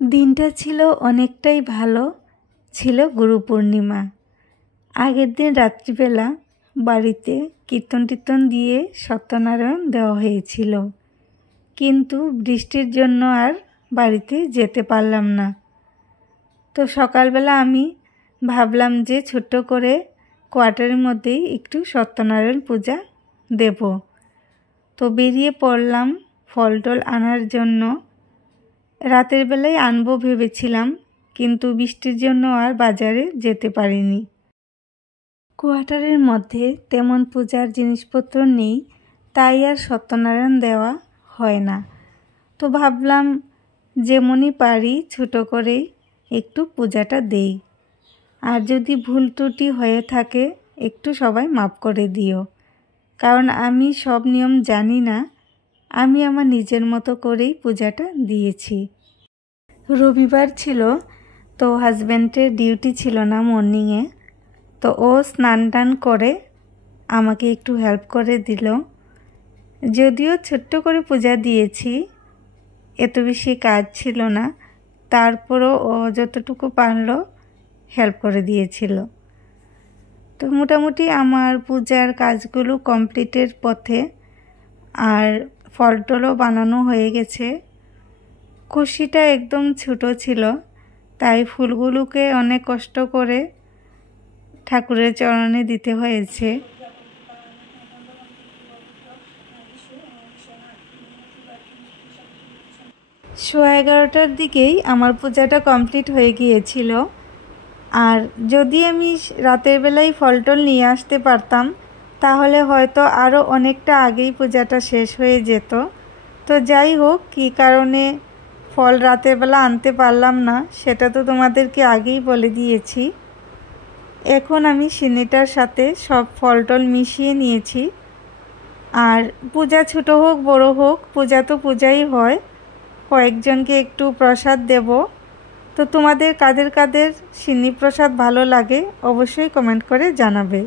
দিনটা ছিল অনেকটাই ভালো। ছিল গুরু পূর্ণিমা। আগের দিন রাত্রিবেলা বাড়িতে কীর্তন টীর্তন দিয়ে সত্যনারায়ণ দেওয়া হয়েছিল, কিন্তু বৃষ্টির জন্য আর বাড়িতে যেতে পারলাম না। তো সকালবেলা আমি ভাবলাম যে ছোট্ট করে কোয়ার্টারের মধ্যেই একটু সত্যনারায়ণ পূজা দেব। তো বেরিয়ে পড়লাম ফল টল আনার জন্য। রাতের বেলায় আনবো ভেবেছিলাম, কিন্তু বৃষ্টির জন্য আর বাজারে যেতে পারিনি। কোয়ার্টারের মধ্যে তেমন পূজার জিনিসপত্র নেই, তাই আর সত্যনারায়ণ দেওয়া হয় না। তো ভাবলাম যেমনই পারি ছোট করেই একটু পূজাটা দেই, আর যদি ভুল ত্রুটি হয়ে থাকে একটু সবাই মাফ করে দিও, কারণ আমি সব নিয়ম জানি না। আমি আমার নিজের মতো করেই পূজাটা দিয়েছি। রবিবার ছিল, তো হাজব্যান্ডের ডিউটি ছিল না মর্নিংয়ে, তো ও স্নান টান করে আমাকে একটু হেল্প করে দিল। যদিও ছোট্ট করে পূজা দিয়েছি, এত বেশি কাজ ছিল না, তারপরও ও যতটুকু পারল হেল্প করে দিয়েছিল। তো মোটামুটি আমার পূজার কাজগুলো কমপ্লিটের পথে, আর ফল টলও বানানো হয়ে গেছে। খুশিটা একদম ছোট ছিল, তাই ফুলগুলোকে অনেক কষ্ট করে ঠাকুরের চরণে দিতে হয়েছে। সোয়া 11টার দিকেই আমার পূজাটা কমপ্লিট হয়ে গিয়েছিল। আর যদি আমি রাতের বেলায় ফল টল নিয়ে আসতে পারতাম, তাহলে হয়তো আরও অনেকটা আগেই পূজাটা শেষ হয়ে যেত। তো যাই হোক, কী কারণে ফল রাতের বেলা আনতে পারলাম না সেটা তো তোমাদেরকে আগেই বলে দিয়েছি। এখন আমি সিন্নিটার সাথে সব ফল টল মিশিয়ে নিয়েছি। আর পূজা ছোট হোক বড় হোক, পূজা তো পূজাই হয়। কয়েকজনকে একটু প্রসাদ দেব। তো তোমাদের কাদের কাদের সিন্নি প্রসাদ ভালো লাগে অবশ্যই কমেন্ট করে জানাবে।